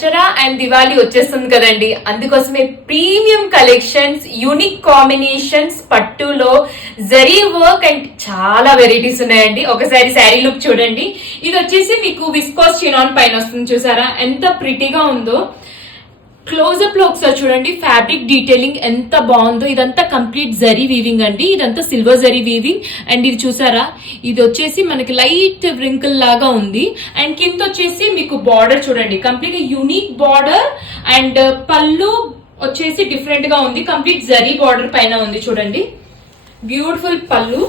Dasara and Diwali వచ్చేస్తుంది కదండి, అందుకోసమే ప్రీమియం కలెక్షన్స్, యూనిక్ కాంబినేషన్స్ పట్టులో జరీ వర్క్ అండ్ చాలా వెరైటీస్ ఉన్నాయండి. ఒకసారి శారీ లుక్ చూడండి. ఇది వచ్చేసి మీకు విస్కోస్ చినాన్ పైన వస్తుంది, చూసారా ఎంత ప్రిటీగా ఉందో. క్లోజ్అప్ లో ఒకసారి చూడండి, ఫ్యాబ్రిక్ డీటెయిలింగ్ ఎంత బాగుందో. ఇదంతా కంప్లీట్ జరీ వీవింగ్ అండి, ఇదంతా సిల్వర్ జరీ వీవింగ్. అండ్ ఇది చూసారా, ఇది వచ్చేసి మనకి లైట్ వ్రింకిల్ లాగా ఉంది. అండ్ కింద వచ్చేసి మీకు బార్డర్ చూడండి, కంప్లీట్ యూనిక్ బార్డర్. అండ్ పళ్ళు వచ్చేసి డిఫరెంట్ గా ఉంది, కంప్లీట్ జరీ బార్డర్ పైన ఉంది చూడండి. బ్యూటిఫుల్ పళ్ళు.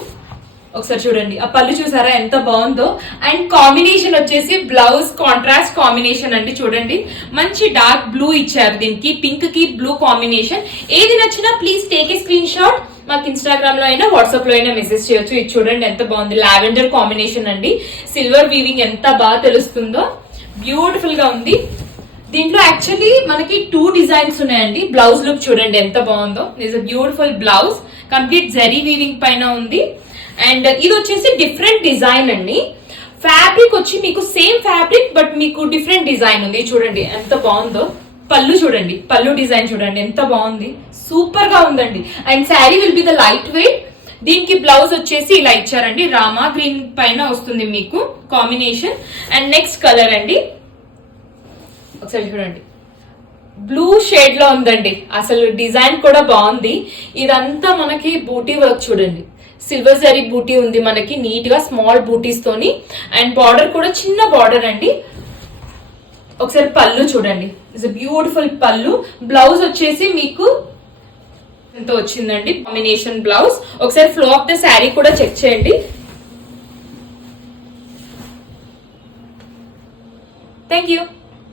ఒకసారి చూడండి, ఆ పళ్ళు చూసారా ఎంత బాగుందో. అండ్ కాంబినేషన్ వచ్చేసి బ్లౌజ్ కాంట్రాస్ట్ కాంబినేషన్ అండి. చూడండి మంచి డార్క్ బ్లూ ఇచ్చారు, దీనికి పింక్ కి బ్లూ కాంబినేషన్. ఏది నచ్చినా please take a screen shot, మాకు ఇన్స్టాగ్రామ్ లో అయినా వాట్సాప్ లో అయినా మెసేజ్ చేయొచ్చు. ఇది చూడండి ఎంత బాగుంది, లావెండర్ కాంబినేషన్ అండి. సిల్వర్ వీవింగ్ ఎంత బాగా తెలుస్తుందో, బ్యూటిఫుల్ గా ఉంది. దీంట్లో యాక్చువల్లీ మనకి 2 డిజైన్స్ ఉన్నాయండి. బ్లౌజ్ లుక్ చూడండి ఎంత బాగుందో. It's a beautiful blouse, complete zari weaving పైన ఉంది. అండ్ ఇది వచ్చేసి డిఫరెంట్ డిజైన్ అండి. ఫ్యాబ్రిక్ వచ్చి మీకు సేమ్ ఫ్యాబ్రిక్ బట్ మీకు డిఫరెంట్ డిజైన్ ఉంది. చూడండి ఎంత బాగుందో. పళ్ళు చూడండి, పళ్ళు డిజైన్ చూడండి ఎంత బాగుంది, సూపర్ గా ఉందండి. And sari will be the light weight. దీనికి బ్లౌజ్ వచ్చేసి ఇలా ఇచ్చారండి, రామా గ్రీన్ పైన వస్తుంది మీకు కాంబినేషన్. అండ్ నెక్స్ట్ కలర్ అండి, ఒకసారి చూడండి, బ్లూ షేడ్ లో ఉందండి. అసలు డిజైన్ కూడా బాగుంది. ఇదంతా మనకి బూటీ వర్క్ చూడండి, సిల్వర్ జరీ బూటీ ఉంది మనకి, నీట్ గా స్మాల్ బూటీస్ తోని. అండ్ బార్డర్ కూడా చిన్న బార్డర్ అండి. ఒకసారి పళ్ళు చూడండి, ఇట్స్ బ్యూటిఫుల్ పళ్ళు. బ్లౌజ్ వచ్చేసి మీకు ఎంతో వచ్చిందండి, కాంబినేషన్ బ్లౌజ్. ఒకసారి ఫ్లో ఆఫ్ ద శారీ కూడా చెక్ చేయండి. Thank you.